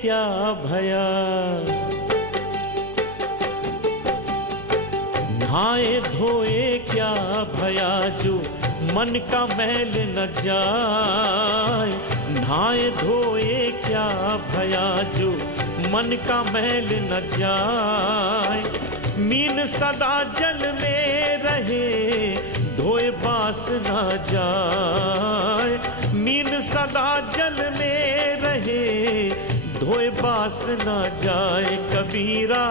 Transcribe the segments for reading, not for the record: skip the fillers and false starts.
क्या भया, नहाए धोए क्या भया जो मन का मैल न जाए, नहाए धोए क्या भया जो मन का मैल न जाए। मीन सदा जल में रहे धोए बास न जाए, मीन सदा जल में रहे धोए बास न जाए, कबीरा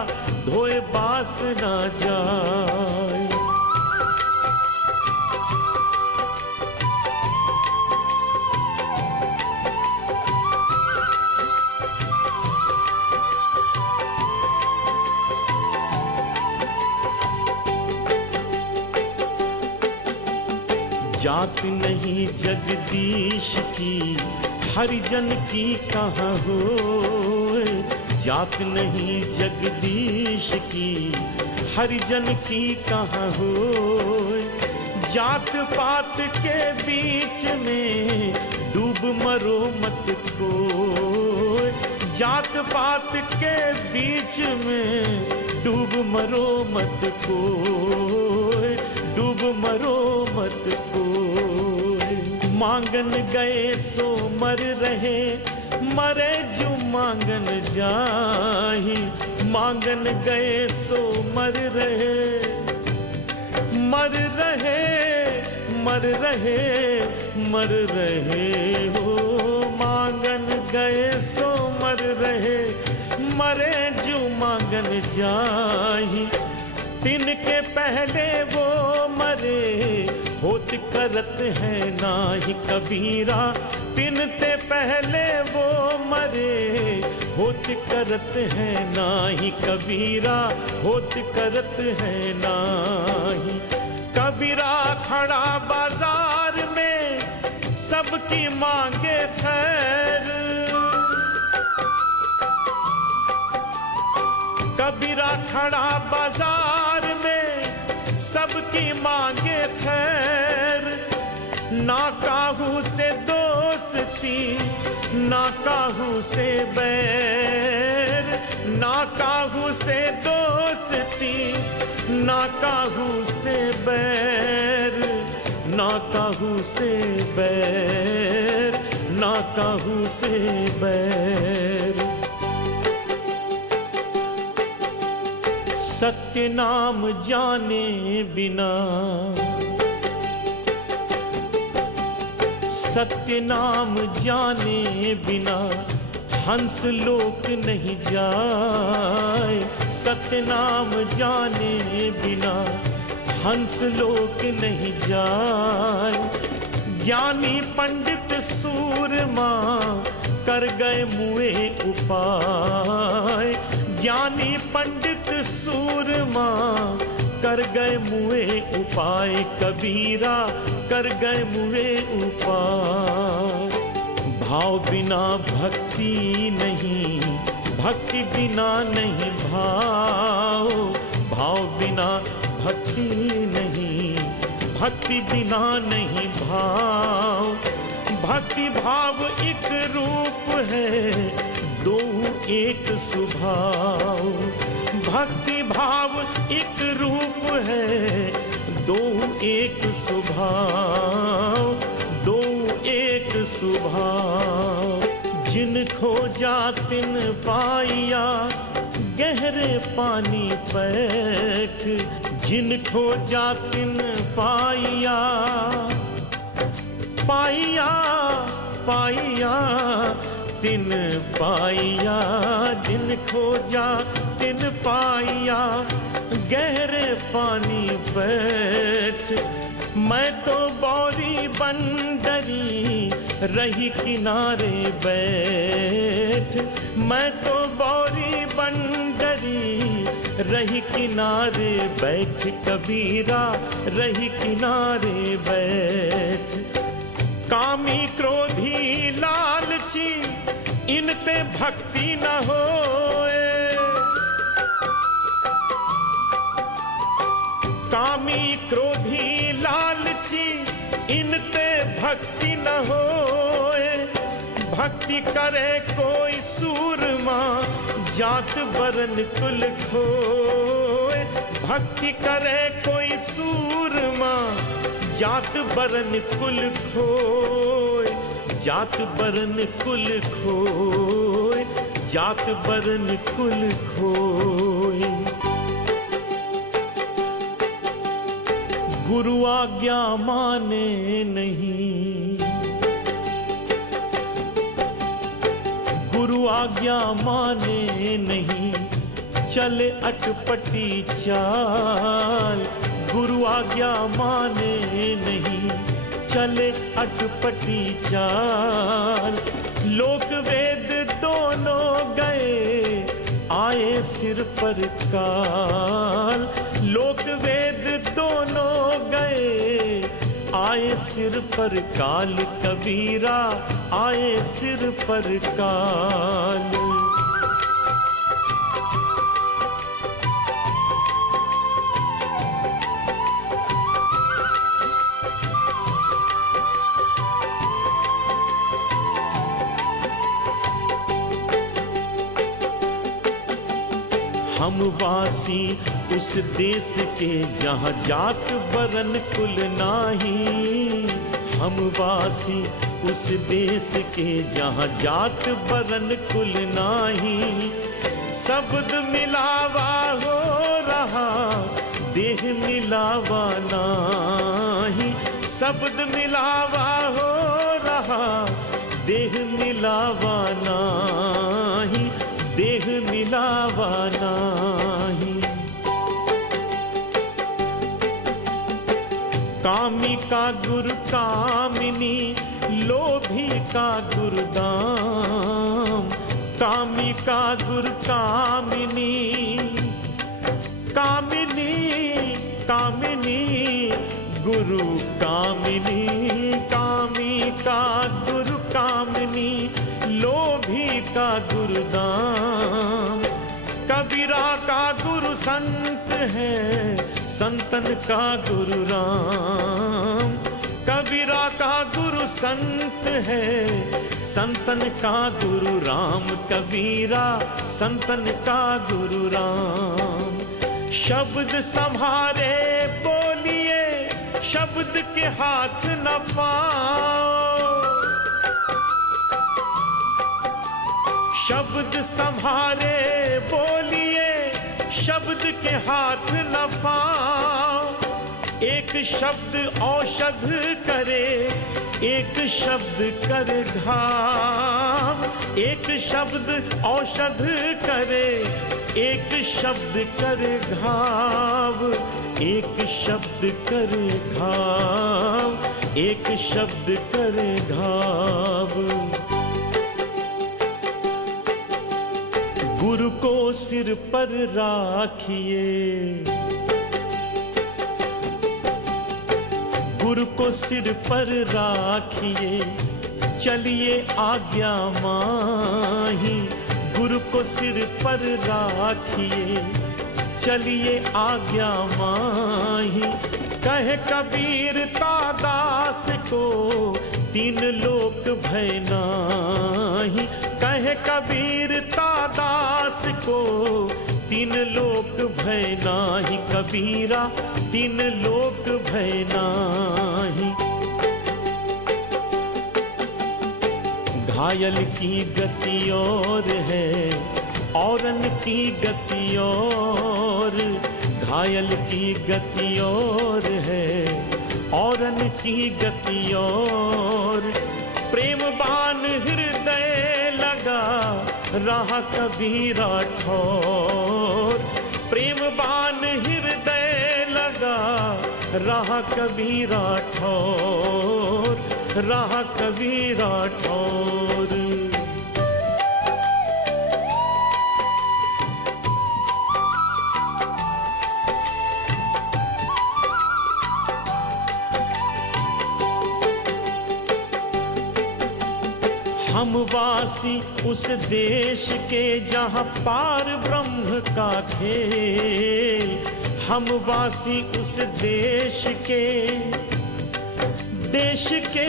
धोए बास न जाए। जात नहीं जगदीश की हरिजन की कहाँ हो, जात नहीं जगदीश की हरिजन की कहाँ हो। जात पात के बीच में डूब मरो मत को, जात पात के बीच में डूब मरो मत को, डूब मरो मत को। मांगन गए सो मर रहे, मरे जो मांगन जाही, मांगन गए सो मर रहे, मर रहे मर रहे मर रहे हो। मांगन गए सो मर रहे, मरे जो मांगन जाही। तिनके पहले वो मरे होत करत है नाही कबीरा, तिनते पहले वो मरे होत करत है नाही कबीरा, होत करत है नाही। कबीरा खड़ा बाजार में सबकी मांगे खैर, कबीरा खड़ा बाजार में सबकी मांगे खैर। ना काहू से दोस्ती ना काहू से बैर, ना काहू से दोस्ती ना काहू से बैर, ना काहू से बैर, ना काहू से बैर। सत्य नाम जाने बिना, सत्य नाम जाने बिना हंस लोक नहीं जाए, सत्य नाम जाने बिना हंस लोक नहीं जाए। ज्ञानी पंडित सूरमा कर गए मुए उपाय, ज्ञानी पंडित सूरमा कर गए मुए उपाय, कबीरा कर गए मुए उपाय। भाव बिना भक्ति नहीं, भक्ति बिना नहीं भाव, भाव बिना भक्ति नहीं, भक्ति बिना नहीं भाव। भक्ति भाव एक रूप है दो एक स्वभाव, भक्ति भाव एक रूप है दो एक स्वभाव, दो एक स्वभाव। जिन खोजा तिन पाया गहरे पानी पैठ, जिन खोजा तिन पाया, पाया पाया तिन पाया, जिन खोजा तिन पाया गहरे पानी बैठ। मैं तो बौरी बंदरी रही किनारे बैठ, मैं तो बौरी बंदरी रही किनारे बैठ, कबीरा रही किनारे बैठ। कामी क्रोधी लालची इनते भक्ति न होए, कामी क्रोधी लालची इनते भक्ति न होए। भक्ति करे कोई सूरमा जात बरन कुल खोए। भक्ति करे कोई सूरमा, जात बरन कुल खोए। जात बरन कुल खोए, जात बरन कुल खोए। गुरु आज्ञा माने नहीं, गुरु आज्ञा माने नहीं, चले अटपटी चाल। गुरु आज्ञा माने नहीं, चले अटपटी चाल। लोक वेद दोनों गए, आए सिर पर काल। लोक वेद दोनों गए, आए सिर पर काल। कबीरा आए सिर पर काल। हम वासी उस देश के जहाँ जात बरन कुल नाही। हम वासी उस देश के जहाँ जात बरन कुल नाही। शब्द मिलावा हो रहा, देह मिलावा नाही। शब्द मिलावा हो रहा, देह मिलावा नाही। देह मिलावा नाही। कामी का गुरु कामिनी, लोभी का गुरु दाम। कामी का गुरु कामिनी, कामिनी कामिनी गुरु कामिनी। कामी का गुरु कामिनी, लोभी का गुरु दाम। कबीरा का गुरु संत है, संतन का गुरु राम। कबीरा का गुरु संत है, संतन का गुरु राम। कबीरा संतन का गुरु राम। शब्द संभारे बोलिए, शब्द के हाथ न पाओ। शब्द संभारे बोलिए, शब्द के हाथ न पाओ। एक शब्द औषध करे, एक शब्द कर घाव। एक शब्द औषध करे, एक शब्द कर घाव। एक शब्द कर घाव, एक शब्द कर घाव। गुरु को सिर पर राखिए, गुरु को सिर पर राखिए। चलिए आज्ञा माही, गुरु को सिर पर राखिए। चलिए आज्ञा माही। कहे कबीर तादास को, तीन लोक भय नाही। कहे कबीर तादास को, तीन लोक भय नाही। कबीरा तीन लोक भय नाही। घायल की गति और है, औरन की गति और। घायल की गति और है, औरन की गति और। प्रेम बान हृदय लगा, रहा कबीरा ठोर। प्रेम बान हृदय लगा, रहा कबीरा ठोर। रहा कबीरा ठोर। हम वासी उस देश के जहाँ पार ब्रह्म का खेल। हम वासी उस देश के, देश के,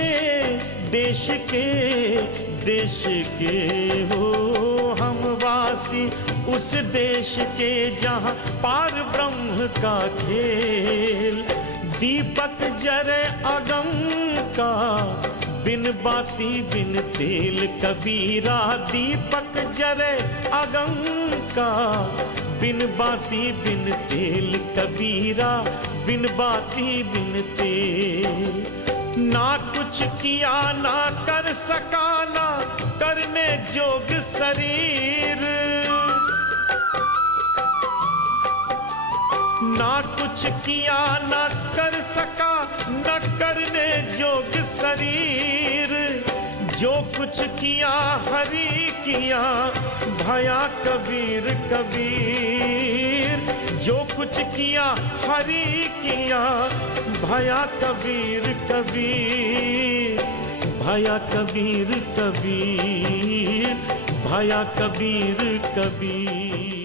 देश के, देश के हो। हम वासी उस देश के जहाँ पार ब्रह्म का खेल। दीपक जरे अगम का बिन बाती बिन तेल कबीरा, दीपक जरे अगम का बिन बाती बिन तेल कबीरा, बिन बाती बिन तेल। ना कुछ किया ना कर सका ना करने जोग शरीर, ना कुछ किया ना कर सका न करने जोग शरीर। जो कुछ किया हरि किया भया कबीर कबीर, जो कुछ किया हरि किया भया कबीर कबीर, भया कबीर कबीर, भया कबीर कबीर।